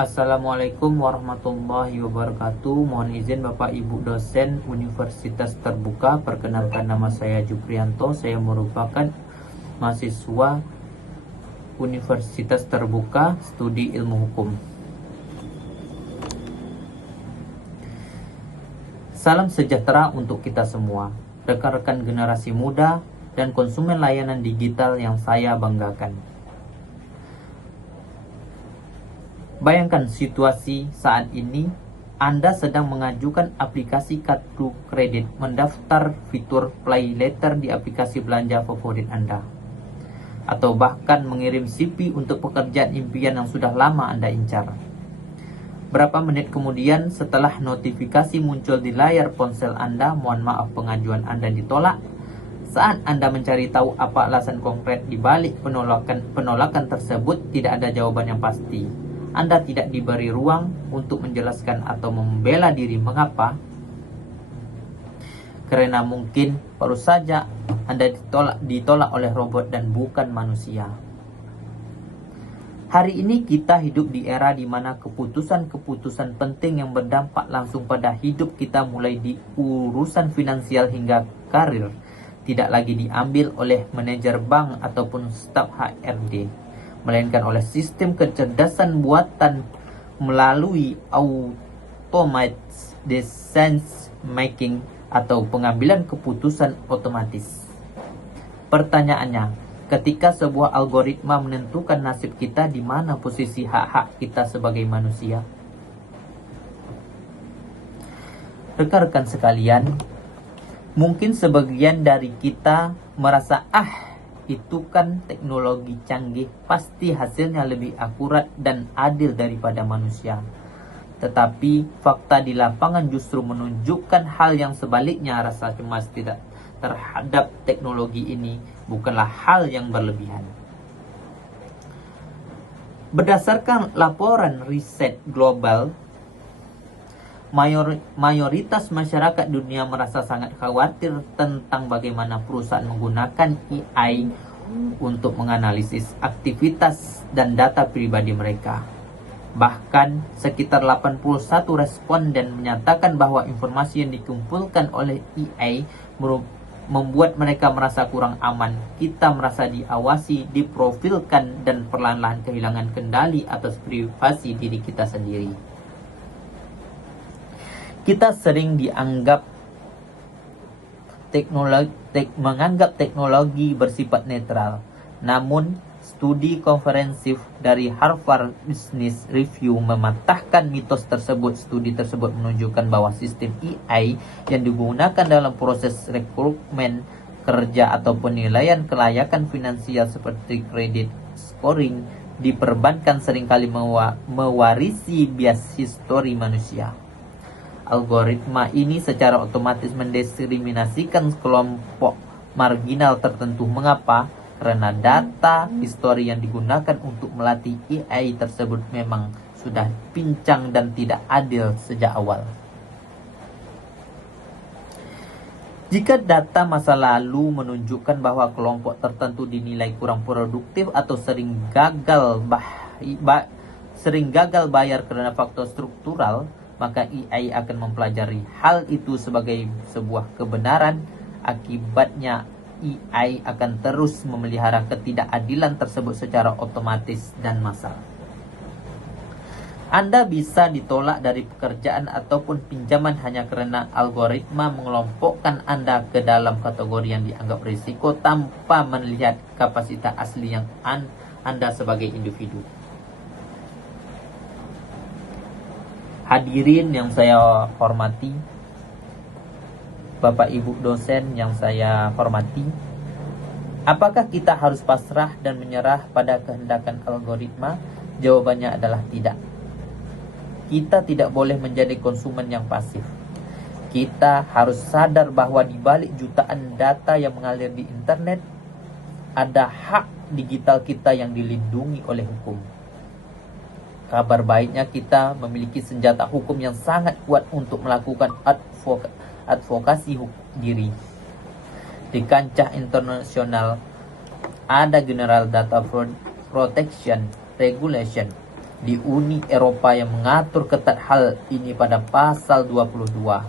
Assalamualaikum warahmatullahi wabarakatuh. Mohon izin Bapak Ibu dosen Universitas Terbuka. Perkenalkan, nama saya Juprianto. Saya merupakan mahasiswa Universitas Terbuka Studi Ilmu Hukum. Salam sejahtera untuk kita semua, rekan-rekan generasi muda dan konsumen layanan digital yang saya banggakan. Bayangkan situasi saat ini, Anda sedang mengajukan aplikasi kartu kredit, mendaftar fitur Play Later di aplikasi belanja favorit Anda, atau bahkan mengirim CV untuk pekerjaan impian yang sudah lama Anda incar. Berapa menit kemudian setelah notifikasi muncul di layar ponsel Anda, mohon maaf pengajuan Anda ditolak. Saat Anda mencari tahu apa alasan konkret di balik penolakan tersebut, tidak ada jawaban yang pasti. Anda tidak diberi ruang untuk menjelaskan atau membela diri. Mengapa? Karena mungkin baru saja Anda ditolak oleh robot dan bukan manusia. Hari ini kita hidup di era di mana keputusan-keputusan penting yang berdampak langsung pada hidup kita, mulai di urusan finansial hingga karir, tidak lagi diambil oleh manajer bank ataupun staf HRD, melainkan oleh sistem kecerdasan buatan melalui automated decision making atau pengambilan keputusan otomatis. Pertanyaannya, ketika sebuah algoritma menentukan nasib kita, di mana posisi hak-hak kita sebagai manusia? Rekan-rekan sekalian, mungkin sebagian dari kita merasa, itu kan teknologi canggih, pasti hasilnya lebih akurat dan adil daripada manusia. Tetapi fakta di lapangan justru menunjukkan hal yang sebaliknya. Rasa cemas tidak terhadap teknologi ini bukanlah hal yang berlebihan. Berdasarkan laporan riset global, mayoritas masyarakat dunia merasa sangat khawatir tentang bagaimana perusahaan menggunakan AI untuk menganalisis aktivitas dan data pribadi mereka. Bahkan sekitar 81 responden menyatakan bahwa informasi yang dikumpulkan oleh AI membuat mereka merasa kurang aman. Kita merasa diawasi, diprofilkan, dan perlahan-lahan kehilangan kendali atas privasi diri kita sendiri. Kita sering menganggap teknologi bersifat netral. Namun, studi komprehensif dari Harvard Business Review mematahkan mitos tersebut. Studi tersebut menunjukkan bahwa sistem AI yang digunakan dalam proses rekrutmen kerja atau penilaian kelayakan finansial seperti kredit scoring di perbankan seringkali mewarisi bias histori manusia. Algoritma ini secara otomatis mendiskriminasikan kelompok marginal tertentu. Mengapa? Karena data histori yang digunakan untuk melatih AI tersebut memang sudah pincang dan tidak adil sejak awal. Jika data masa lalu menunjukkan bahwa kelompok tertentu dinilai kurang produktif atau sering gagal bayar karena faktor struktural, maka AI akan mempelajari hal itu sebagai sebuah kebenaran. Akibatnya, AI akan terus memelihara ketidakadilan tersebut secara otomatis dan massal. Anda bisa ditolak dari pekerjaan ataupun pinjaman hanya karena algoritma mengelompokkan Anda ke dalam kategori yang dianggap risiko tanpa melihat kapasitas asli yang Anda sebagai individu. Hadirin yang saya hormati, Bapak Ibu dosen yang saya hormati, apakah kita harus pasrah dan menyerah pada kehendakan algoritma? Jawabannya adalah tidak. Kita tidak boleh menjadi konsumen yang pasif. Kita harus sadar bahwa di balik jutaan data yang mengalir di internet, ada hak digital kita yang dilindungi oleh hukum. Kabar baiknya, kita memiliki senjata hukum yang sangat kuat untuk melakukan advokasi diri. Di kancah internasional, ada General Data Protection Regulation di Uni Eropa yang mengatur ketat hal ini pada pasal 22.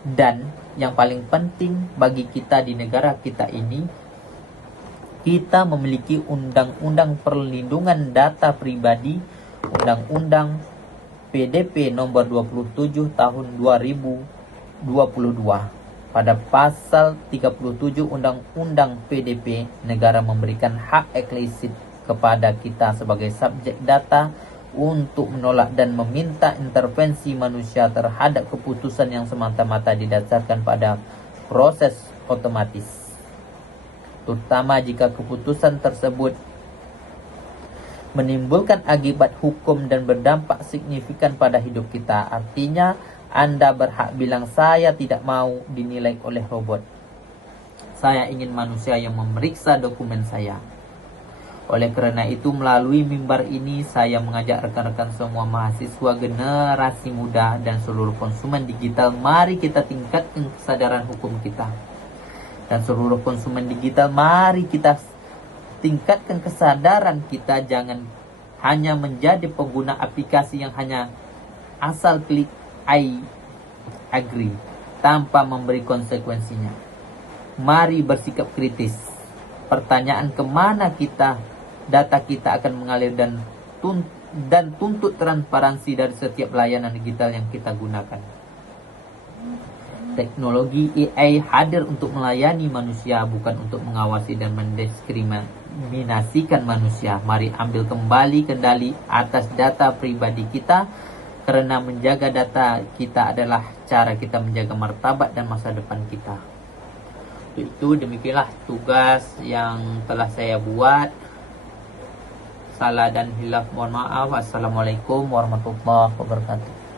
Dan yang paling penting bagi kita di negara kita ini, kita memiliki Undang-Undang Perlindungan Data Pribadi, Undang-Undang PDP nomor 27 tahun 2022. Pada pasal 37 Undang-Undang PDP, negara memberikan hak eksklusif kepada kita sebagai subjek data untuk menolak dan meminta intervensi manusia terhadap keputusan yang semata-mata didasarkan pada proses otomatis, terutama jika keputusan tersebut menimbulkan akibat hukum dan berdampak signifikan pada hidup kita. Artinya, Anda berhak bilang, saya tidak mau dinilai oleh robot. Saya ingin manusia yang memeriksa dokumen saya. Oleh karena itu, melalui mimbar ini, saya mengajak rekan-rekan semua mahasiswa, generasi muda, dan seluruh konsumen digital, mari kita tingkatkan kesadaran hukum kita. Dan seluruh konsumen digital, mari kita tingkatkan kesadaran kita, jangan hanya menjadi pengguna aplikasi yang hanya asal klik I agree tanpa memberi konsekuensinya. Mari bersikap kritis. Pertanyaan, kemana data kita akan mengalir, dan tuntut transparansi dari setiap layanan digital yang kita gunakan. Teknologi AI hadir untuk melayani manusia, bukan untuk mengawasi dan mendiskriminasikan manusia. Mari ambil kembali kendali atas data pribadi kita, karena menjaga data kita adalah cara kita menjaga martabat dan masa depan kita. Itu demikianlah tugas yang telah saya buat. Salah dan hilaf mohon maaf. Assalamualaikum warahmatullahi wabarakatuh.